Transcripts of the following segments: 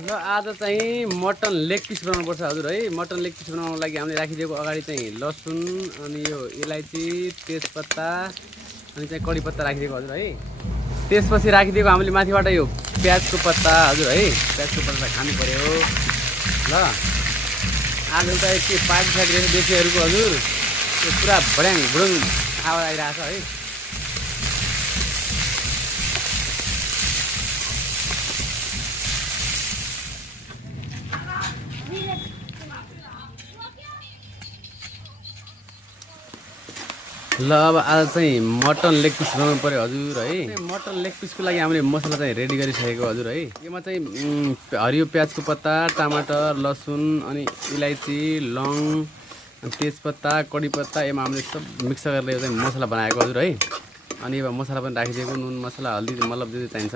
ल आज चाहिँ मटन लेग पिस बनाउनु पर्छ हजुर है। मटन लेग पिस बनाउनको लागि हामीले राखिदिएको अगाडि चाहिँ लसुन अनि यो इलायची तेजपत्ता अनि चाहिँ कडी पत्ता राखिदिएको हजुर है। त्यसपछि राखिदिएको हामीले माथिबाट यो प्याजको पत्ता हजुर है। प्याजको पत्ता खानु पर्यो ल। आलु चाहिँ के पार्टी साइड रहेछ देशीहरूको हजुर। यो पुरा भड्याङ भुडुङ आवाज आइरहेको छ है। ल अब आज चाहिँ मटन लेग पिस बनाउनु पर्यो हजुर है। मटन लेग पिसको लागि हामीले मसला चाहिँ रेडी गरिसकेको हजुर है। यसमा चाहिँ हरियो प्याजको पत्ता टमाटर लसुन अनि इलायची लङ तेजपत्ता कडी पत्ता यसमा हामीले सब मिक्स गरेर यो चाहिँ मसला बनाएको हजुर है। अनि अब मसला पनि राखिदिएको नुन मसला हल्दी मतलब जे चाहिन्छ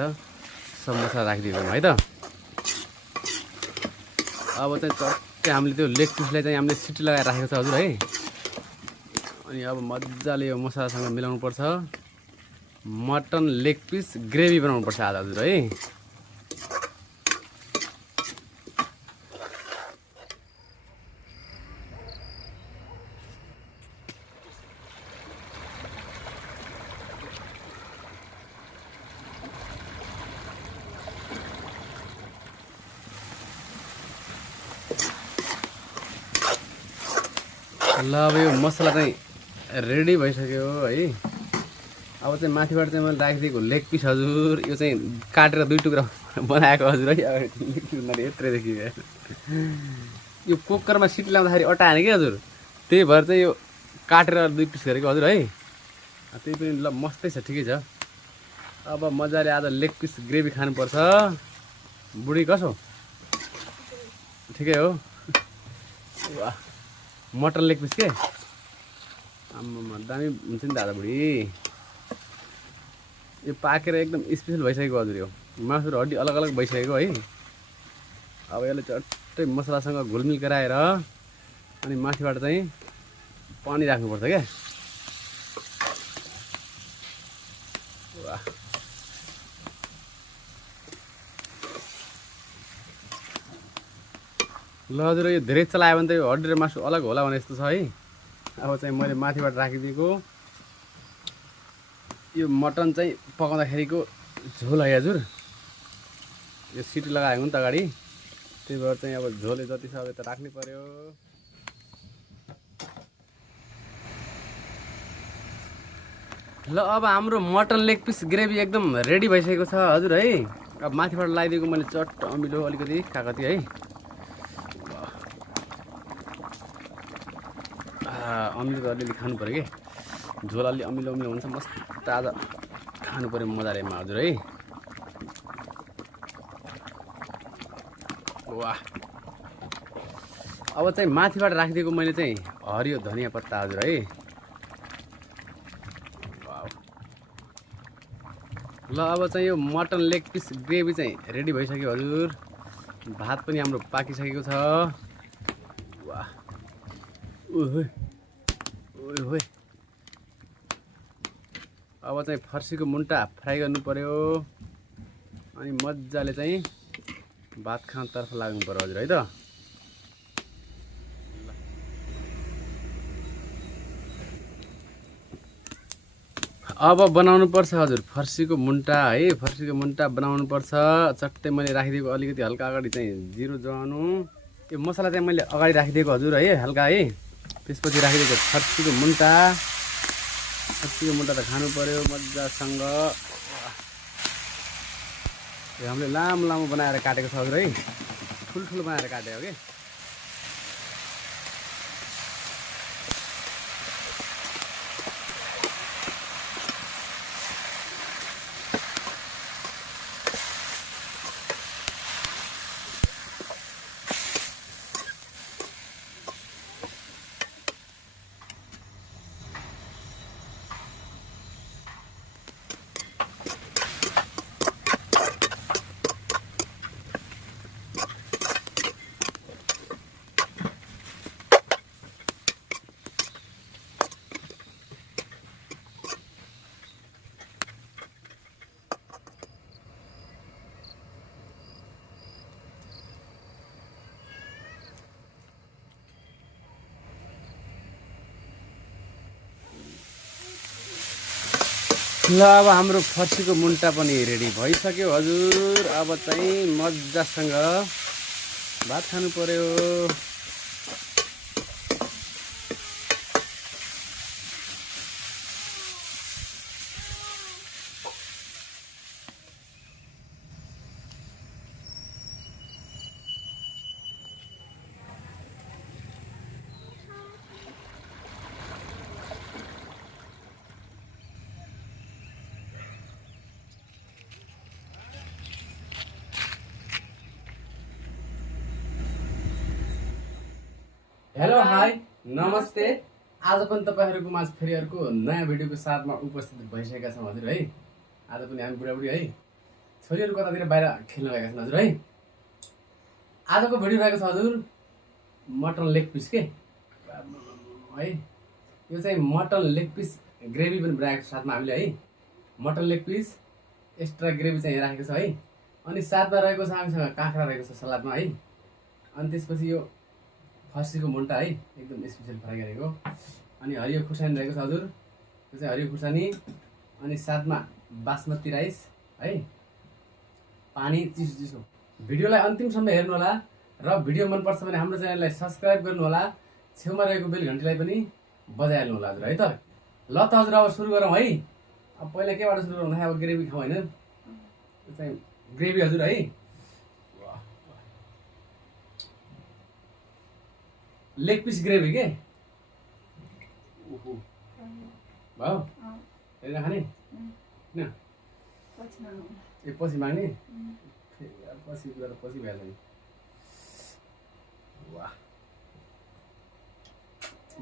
सब मसला राखिदिएको है त। अब चाहिँ चट्टै हामीले त्यो लेग पिसलाई चाहिँ हामीले सिटी लगाएर राखेको छ हजुर है। अनि अब मजाले यो मसलासँग मिलाउनु पर्छ। मटन लेग पिस ग्रेभी बनाउनु पर्छ आज हजुर है। ल अब यो मसला चाहिँ रेडी भइसक्यो है। अब चाहिँ माथिबाट चाहिँ मैले राखिदिएको लेग पिस हजुर यो चाहिँ काटेर दुई टुक्रा बनाएको हजुर है। अब यत्रोदेखि यो कुकरमा सिटी लाउँदाखेरि अटा हाने कि हजुर त्यही भएर चाहिँ यो काटेर दुई पिस गरेको हजुर है। त्यही पनि ल मस्तै छ ठिकै छ। अब मजाले आज लेग पिस ग्रेभी खानुपर्छ। बुढी कसो ठिकै हो। वाह मटन लेग पिस के आम्मा दामी हुन्छ नि दादा बुढी। यो पाकेर एकदम स्पेसल भइसकेको हजुर। यो मासु र हड्डी अलग अलग भइसकेको है। अब यसले चट्टै मसलासँग घुलमिल गराएर अनि माथिबाट चाहिँ पानी राख्नुपर्छ क्या। वाह ल हजुर यो धेरै चलायो भने त यो हड्डी र मासु अलग होला भने जस्तो छ है। अब चाहिँ मैले माथिबाट राखिदिएको यो मटन चाहिँ पकाउँदाखेरिको झोल है हजुर। यो सिटी लगाएको नि त अगाडि त्यही भएर चाहिँ अब झोलले जति सक्यो त राख्नै पर्यो। ल अब हाम्रो मटन लेग पिस ग्रेभी एकदम रेडी भइसकेको छ हजुर है। अब माथिबाट लगाइदिएको मैले चट्ट अमिलो अलिकति काकती है। अमिलो त अलिअलि खानु पऱ्यो कि झोल अलि अमिलो अमिलो हुन्छ मस्त ताजा खानु पऱ्यो मजाले हजुर है। वाह अब चाहिँ माथिबाट राखिदिएको मैले चाहिँ हरियो धनियाँ पत्ता हजुर है। ल अब चाहिँ यो मटन लेग पिस ग्रेभी चाहिँ रेडी भइसक्यो हजुर। भात पनि हाम्रो पाकिसकेको छ। वाह ओहो ओहो। अब चाहिँ फर्सीको मुन्टा फ्राई गर्नु पर्यो अनि मजाले चाहिँ भात खानतर्फ लाग्नु पर्यो हजुर है त। अब बनाउनु पर्छ हजुर फर्सीको मुन्टा है। फर्सीको मुन्टा बनाउनु पर्छ। चट्टै मैले राखिदिएको अलिकति हल्का अगाडि चाहिँ जिरो जवानु यो मसला चाहिँ मैले अगाडि राखिदिएको हजुर है हल्का है। त्यसपछि राखिदिएको फर्सीको मुन्टा। फर्सीको मुन्टा त खानु पर्यो मजासँग। यो हामीले लामो लामो बनाएर काटेको छ हजुर है। ठुल्ठुलो बनाएर काटेको के। ल अब हाम्रो फर्सीको मुन्टा पनि रेडी भइसक्यो हजुर। अब चाहिँ मजासँग भात खानु पर्यो। हेलो हाई नमस्ते। आज पनि तपाईहरुको माझ फेरि अर्को नयाँ भिडियोको साथमा उपस्थित भइसकेका छौं हजुर है। आज पनि हामी बुढाबुढी है छोरीहरु कतातिर बाहिर खेल्न गएका छन् हजुर है। आजको भिडियो रहेको छ हजुर मटन लेग पिस के है। यो चाहिँ मटन लेग पिस ग्रेभी पनि बनाएको छ साथमा हामीले है। Mutton leg piece extra gravy चाहिँ राखेको छ है। अनि साथमा रहेको छ हामीसँग काँक्रा रहेको छ सलादमा है। अनि त्यसपछि यो फर्सीको मुन्टा है एकदम स्पेशल फ्राई गरेको। अनि हरियो खुर्सानी रहेको छ हजुर। यो चाहिँ हरियो खुर्सानी अनि साथमा बासमती राइस है। पानी चिसो चिसो। भिडियोलाई अन्तिमसम्म हेर्नु होला र भिडियो मन पर्छ भने हाम्रो च्यानललाई सब्स्क्राइब गर्नु होला। छेउमा रहेको बेल घन्टीलाई पनि बजाइहाल्नु होला हजुर है त। ल त हजुर अब सुरु गरौँ है। अब पहिला केबाट सुरु गरौँ अब ग्रेभी खाउँ हैन। यो चाहिँ ग्रेभी हजुर है। लेग पिस ग्रेभी के भयो हेरेर खाने किन ए पछि माग्ने पछि गएर पछि भइहाल्छ नि। वाह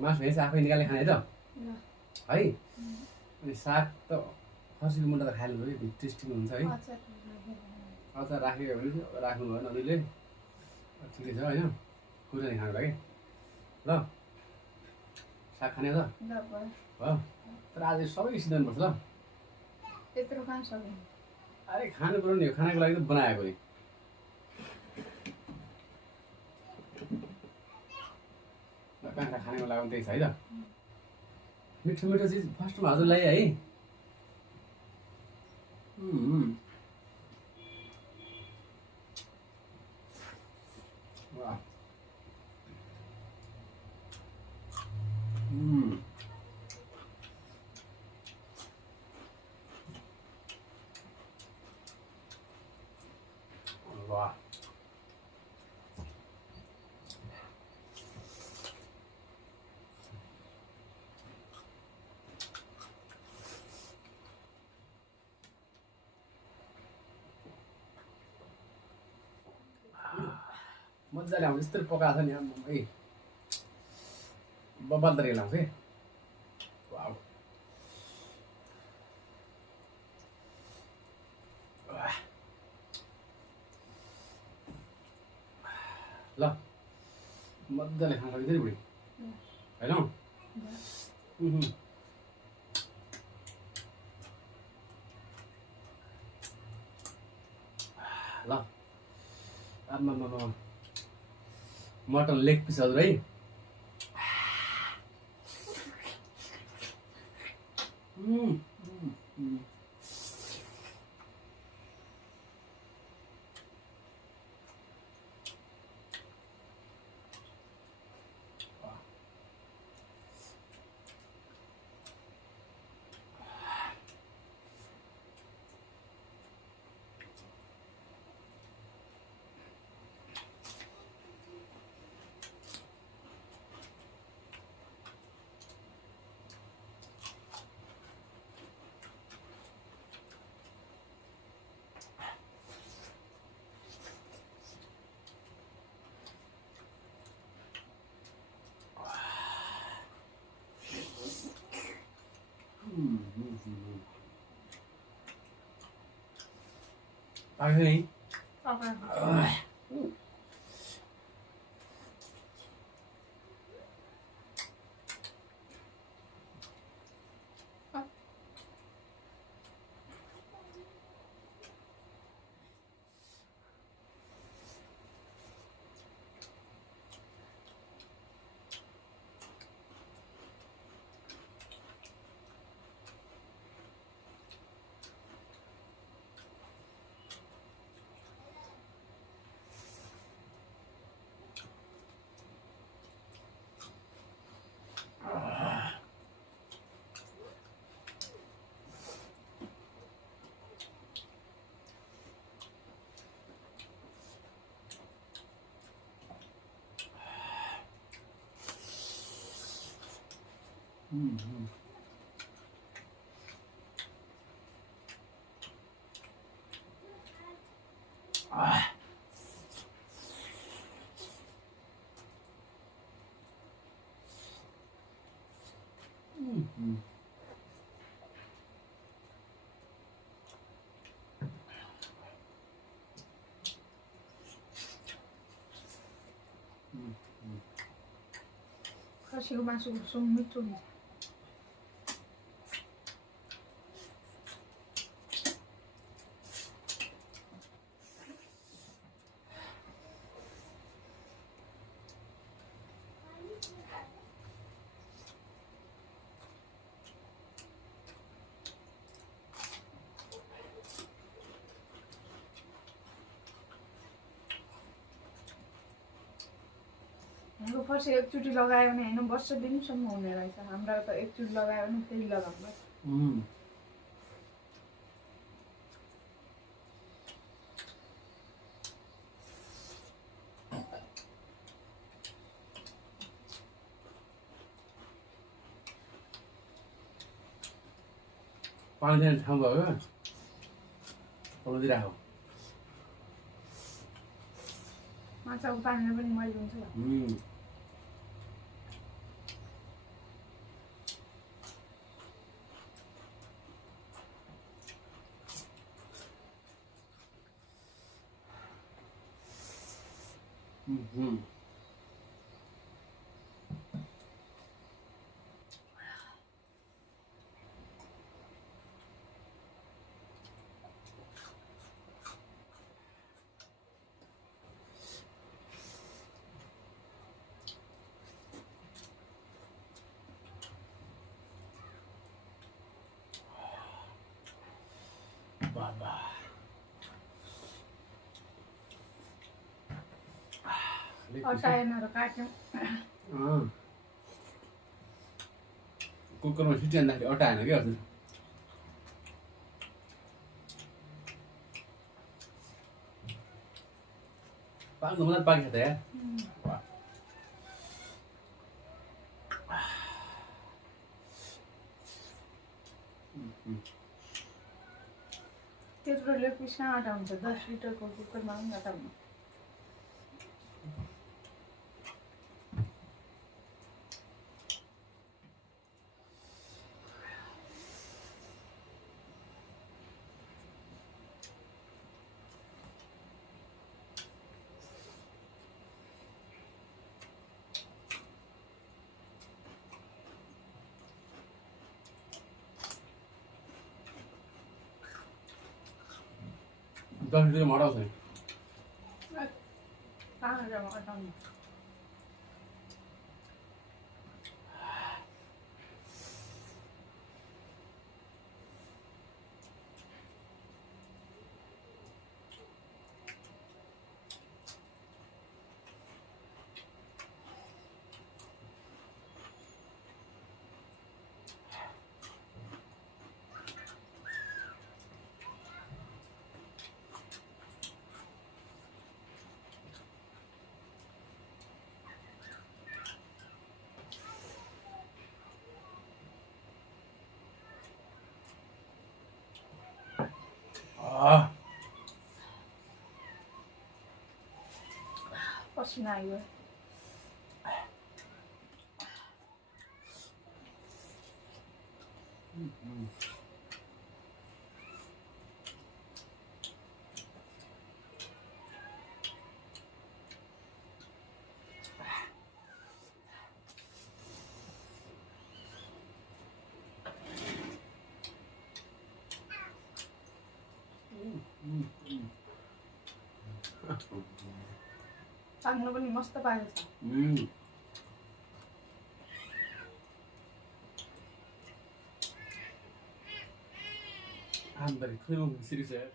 मासु हेर्छ आफै निकालेर खाने त है। अनि साग त फर्सीको मुन्टा त खाइहाल्नु है टेस्टी हुन्छ है। अचार राखेको भने राख्नु भयो नदीले ठिकै छ होइन। खुर्सानी खानु लागि ल साग खाने त भयो। तर आज सबै सिद्धाउनु पर्छ ल। त्यत्रो खान सक्दैन। अरे खानु पर्यो नि खानाको लागि त बनाएको नि। काँक्रा खानेको लागि त्यही छ है त। मिठो मिठो चिज फर्स्टमा हजुरलाई है। वाह वाह मजाले आउँछ यस्तो पकाएको छ नि है। बबाल तरिकाले आउँछ है। वाउ ल मजाले खान सकिन्छ नि बुढी होइन। ल आम्मामा मटन लेग पिस हजुर है। पाक्छ नि खसीको मासुको सुँग मिठो हुन्छ। हाम्रो फर्स्ट एकचोटि लगायो भने होइन वर्ष दिनसम्म हुने रहेछ। हाम्रो त एकचोटि लगायो भने फेरि लगाउनु। पानी खाने ठाउँ भयो तलतिर राखौ। माछाको पानीले पनि मैल हुन्छ। बाबा अटाएनहरू काट्यौँ। कुकरमा सिटी हान्दाखेरि अटाएन क्या हजुर। पाक्नु मजाले पाकेको छ त यार। त्यत्रो लेग पिस कहाँ आटा हुन्छ? 10 लिटरको कुकरमा पनि आटा हुन्छ। दस लिटर मडाउँछ नि। कहाँ जाऊँ अटाउनु? पसिना आयो। पाक्नु पनि मस्त पाकेको छ। आम्दारी खुइरो सिरिस यार।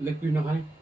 लेग पीस नखाने